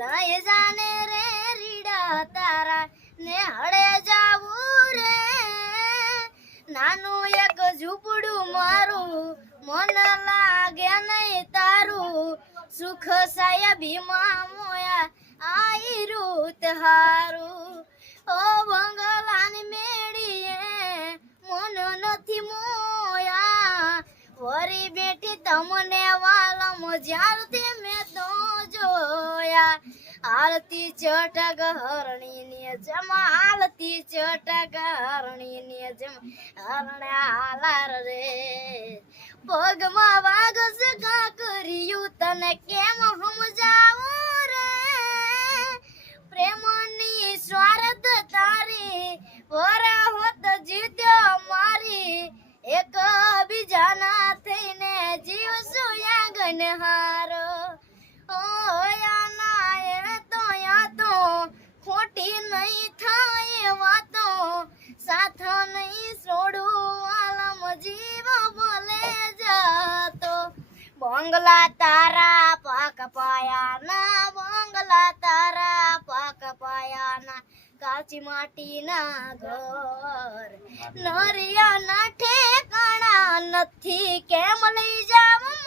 લઈ જાને રે રીડા તારા ને હળે જાવું રે નાનું એક ઝૂંપડું મારું મન લાગે નહીં તારું સુખ સાહેબીમાં મોયા આઈ રૂત હારું ઓ બંગલાની મેળીએ મન નથી મોયા વરી બેઠી તમને વાલમ જ્યારથી મેં તો જોયા આરતી ચટક હરણીની જેમ આરતી ચટક હરણીની જેમ હરણા હાલાર રે પગમાં વાગસ કાકરિયું તને કેમ સમજાવું રે પ્રેમની સ્વાર્થ તારી વરા હોત જીત્યો મારી એક બીજાના થઈને જીવશું યાગન હારો તો ખોટી નહીં થાય વાતો સાથ નહીં છોડું આલમ જીવ બોલે જતો બંગલા તારા પાક પાયાના બંગલા તારા પાક પાયાના કાચી માટીના ઘર નરિયાના ઠેકાણા નથી કેમ લઈ જાવ